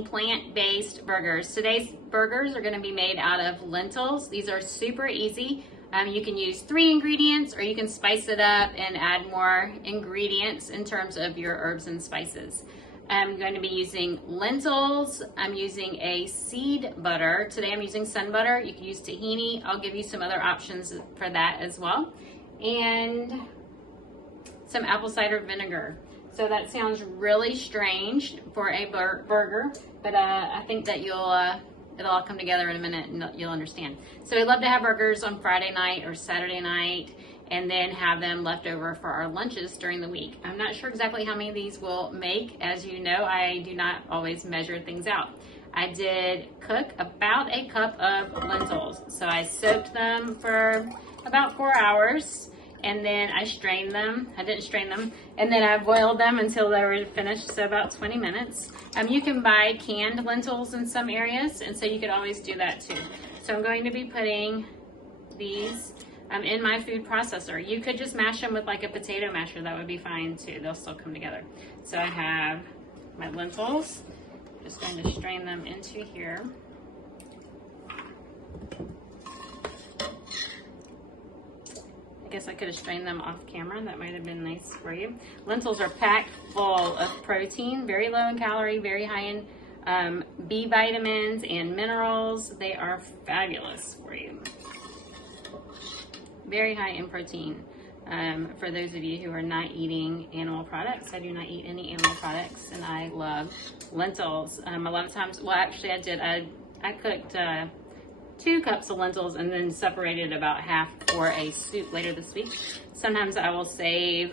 making plant-based burgers. Today's burgers are gonna be made out of lentils. These are super easy. You can use 3 ingredients or you can spice it up and add more ingredients in terms of your herbs and spices. I'm going to be using lentils. I'm using a seed butter. Today I'm using sunbutter. You can use tahini. I'll give you some other options for that as well. And some apple cider vinegar. So that sounds really strange for a burger, but I think that it'll all come together in a minute and you'll understand. So we love to have burgers on Friday night or Saturday night and then have them left over for our lunches during the week. I'm not sure exactly how many of these we'll make. As you know, I do not always measure things out. I did cook about a cup of lentils. So I soaked them for about 4 hours and then I strained them. I didn't strain them. And then I boiled them until they were finished, so about 20 minutes. You can buy canned lentils in some areas, and so you could always do that too. So I'm going to be putting these in my food processor. You could just mash them with like a potato masher. That would be fine too. They'll still come together. So I have my lentils. Just going to strain them into here. I guess I could have strained them off camera. That might have been nice for you. Lentils are packed full of protein, very low in calorie, very high in B vitamins and minerals. They are fabulous for you. Very high in protein. For those of you who are not eating animal products, I do not eat any animal products, and I love lentils. A lot of times, well, actually I did. I cooked 2 cups of lentils and then separated about half for a soup later this week. Sometimes I will save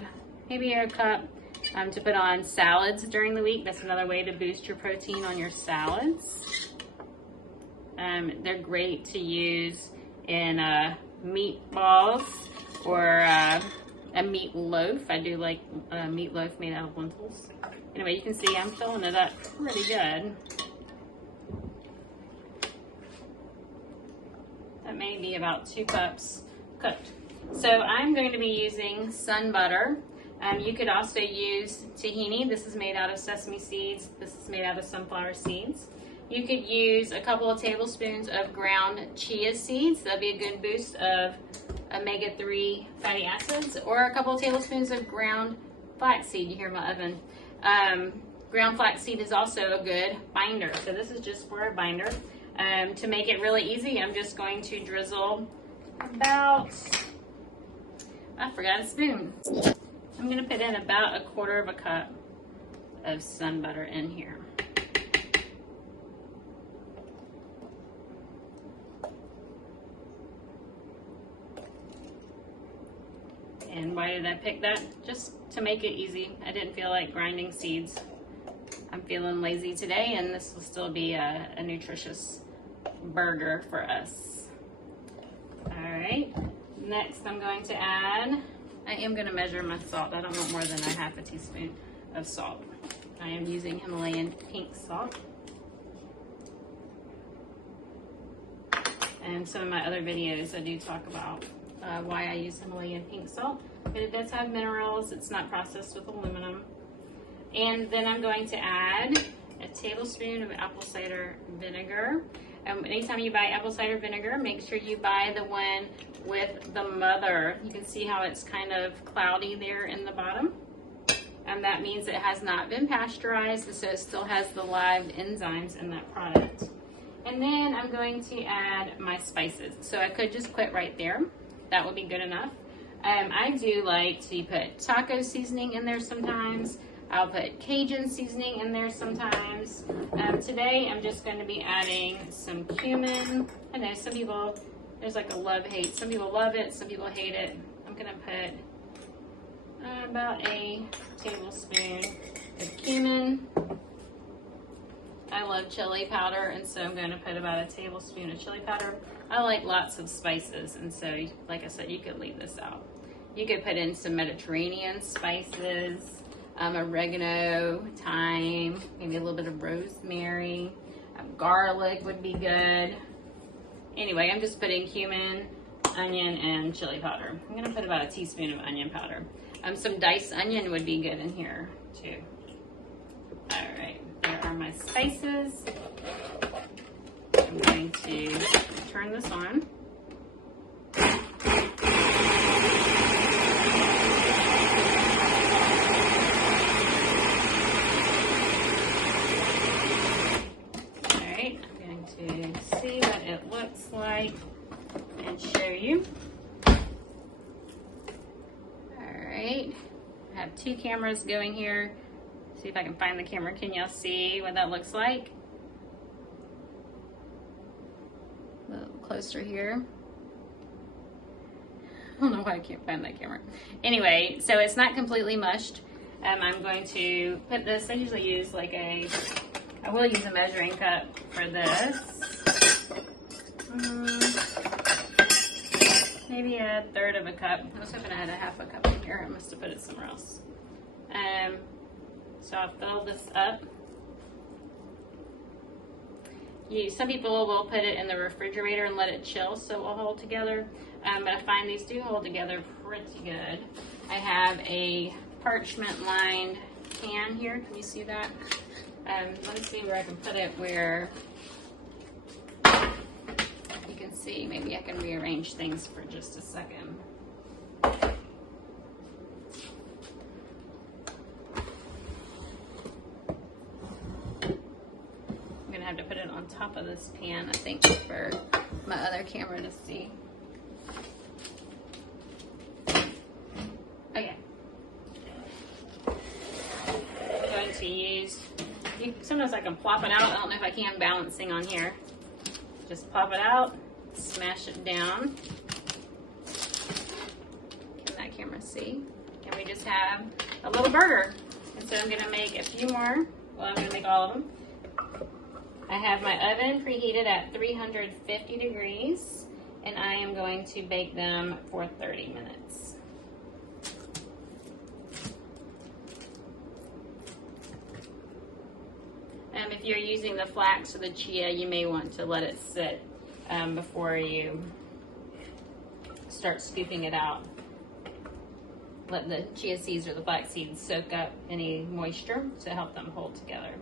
maybe a cup to put on salads during the week. That's another way to boost your protein on your salads. They're great to use in meatballs or a meatloaf. I do like meatloaf made out of lentils. Anyway, you can see I'm filling it up pretty good. That may be about 2 cups cooked. So I'm going to be using sunbutter. You could also use tahini. This is made out of sesame seeds. This is made out of sunflower seeds. You could use a couple of tablespoons of ground chia seeds. That'd be a good boost of omega-3 fatty acids. Or a couple of tablespoons of ground flaxseed. You hear my oven. Ground flaxseed is also a good binder. So this is just for a binder. To make it really easy, I'm just going to drizzle about, I forgot a spoon. I'm going to put in about 1/4 cup of sunbutter in here. And why did I pick that? Just to make it easy. I didn't feel like grinding seeds. I'm feeling lazy today, and this will still be a nutritious burger for us. All right, next I'm going to add, I am going to measure my salt. I don't want more than 1/2 teaspoon of salt. I am using Himalayan pink salt. And some of my other videos I do talk about why I use Himalayan pink salt, but it does have minerals. It's not processed with aluminum. And then I'm going to add a tablespoon of apple cider vinegar. Anytime you buy apple cider vinegar, make sure you buy the one with the mother. You can see how it's kind of cloudy there in the bottom. And that means it has not been pasteurized, so it still has the live enzymes in that product. And then I'm going to add my spices. So I could just quit right there. That would be good enough. I do like to put taco seasoning in there sometimes. I'll put Cajun seasoning in there sometimes. Today I'm just going to be adding some cumin. I know some people, there's like a love-hate. Some people love it, some people hate it. I'm going to put about a tablespoon of cumin. I love chili powder, and so I'm going to put about a tablespoon of chili powder. I like lots of spices, and so, like I said, you could leave this out. You could put in some Mediterranean spices, oregano, thyme, maybe a little bit of rosemary, garlic would be good. Anyway, I'm just putting cumin, onion, and chili powder. I'm gonna put about a teaspoon of onion powder. Some diced onion would be good in here too. All right, there are my my spices. I'm going to turn this on. Alright, I'm going to see what it looks like and show you. Alright, I have two cameras going here. See if I can find the camera. Can y'all see what that looks like? A little closer here. I don't know why I can't find that camera. Anyway, so it's not completely mushed. I'm going to put this, I usually use like I will use a measuring cup for this. Maybe a third of a cup. I was hoping I had a half a cup in here. I must have put it somewhere else. So I'll fill this up. Some people will put it in the refrigerator and let it chill so it will hold together. But I find these do hold together pretty good. I have a parchment lined can here. Can you see that? Let me see where I can put it where you can see. Maybe I can rearrange things for just a second. Have to put it on top of this pan, I think, for my other camera to see. Okay. I'm going to use, sometimes I can plop it out. I don't know if I can balancing on here. Just plop it out, smash it down. Can that camera see? And we just have a little burger. And so I'm going to make a few more. Well, I'm going to make all of them. I have my oven preheated at 350 degrees, and I am going to bake them for 30 minutes. If you're using the flax or the chia, you may want to let it sit before you start scooping it out. Let the chia seeds or the flax seeds soak up any moisture to help them hold together.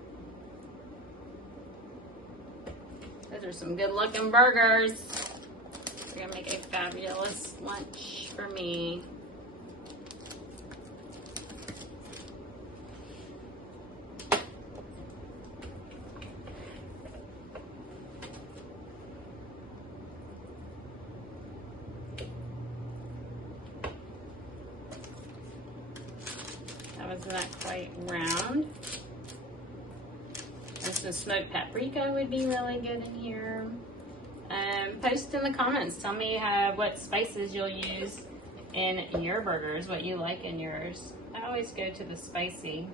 Those are some good looking burgers. They're gonna make a fabulous lunch for me. That was not quite round. And some smoked paprika would be really good in here. Post in the comments. Tell me what spices you'll use in your burgers, what you like in yours. I always go to the spicy.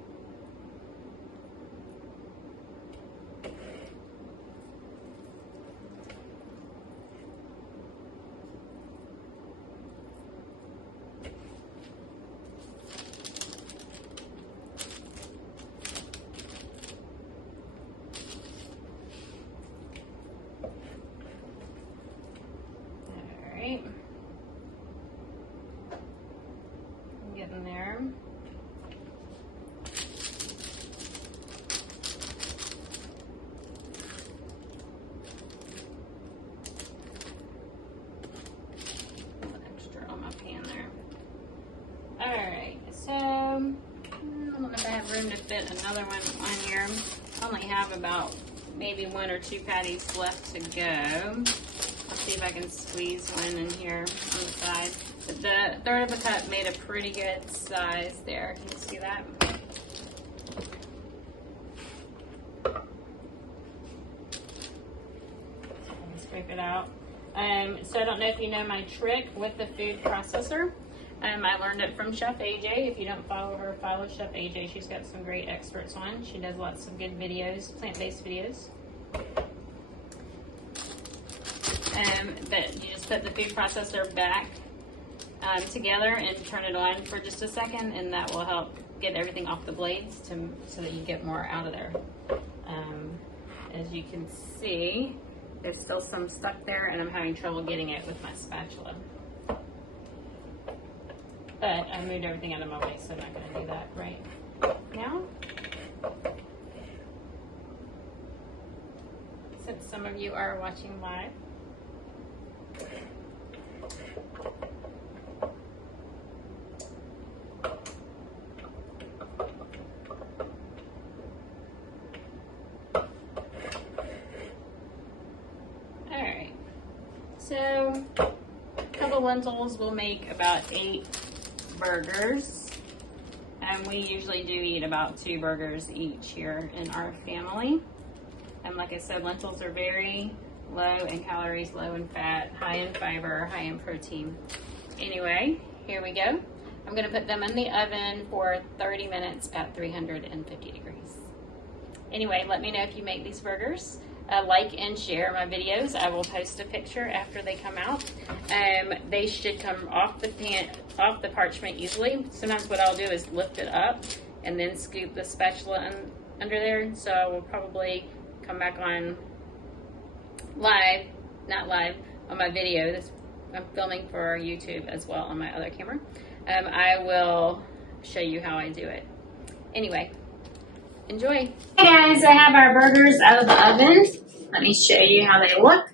I'm getting there. Extra on my pan there. Alright, so I don't know if I have room to fit another one on here. I only have about maybe 1 or 2 patties left to go. I'll see if I can squeeze one in here on the side. But the third of a cup made a pretty good size there. Can you see that? Scrape it out. So I don't know if you know my trick with the food processor. I learned it from Chef AJ. If you don't follow her, follow Chef AJ. She's got some great experts on. She does lots of good videos, plant-based videos. But you just put the food processor back together and turn it on for just a second, and that will help get everything off the blades so that you get more out of there. As you can see, there's still some stuck there, and I'm having trouble getting it with my spatula. But I moved everything out of my way, so I'm not going to do that right now. some of you are watching live. Alright, so a couple lentils will make about 8 burgers. And we usually do eat about 2 burgers each here in our family. And like I said, lentils are very low in calories, low in fat, high in fiber, high in protein. Anyway, here we go. I'm gonna put them in the oven for 30 minutes at 350 degrees. Anyway, let me know if you make these burgers. Like and share my videos. I will post a picture after they come out. They should come off the pan, off the parchment easily. Sometimes what I'll do is lift it up and then scoop the spatula under there. So I will probably come back on live, not live, on my video. I'm filming for YouTube as well on my other camera. I will show you how I do it. Anyway, enjoy. Hey guys, I have our burgers out of the oven. Let me show you how they look.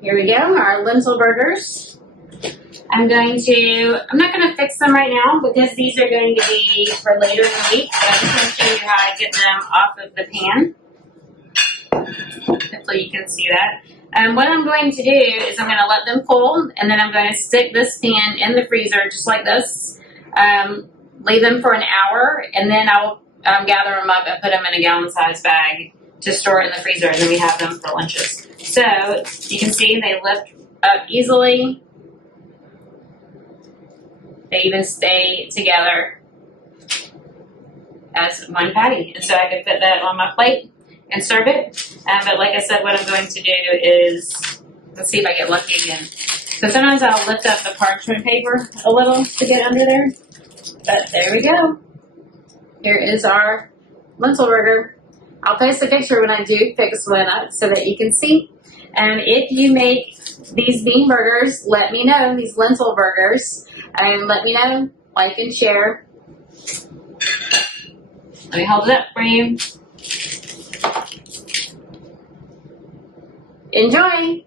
Here we go, our lentil burgers. I'm not going to fix them right now because these are going to be for later in the week, but I'm just going to show you how I get them off of the pan. Hopefully you can see that. What I'm going to do is I'm going to let them cool, and then I'm going to stick this pan in the freezer just like this. Leave them for an hour, and then I'll gather them up and put them in a gallon-sized bag to store it in the freezer, and then we have them for lunches. So you can see they lift up easily. They even stay together as one patty, and so I could put that on my plate and serve it. But like I said, what I'm going to do is, let's see if I get lucky again. So sometimes I'll lift up the parchment paper a little to get under there. But there we go. Here is our lentil burger. I'll post a picture when I do fix one up so that you can see. If you make these bean burgers, let me know, these lentil burgers. Let me know, like and share. Let me hold it up for you. Enjoy!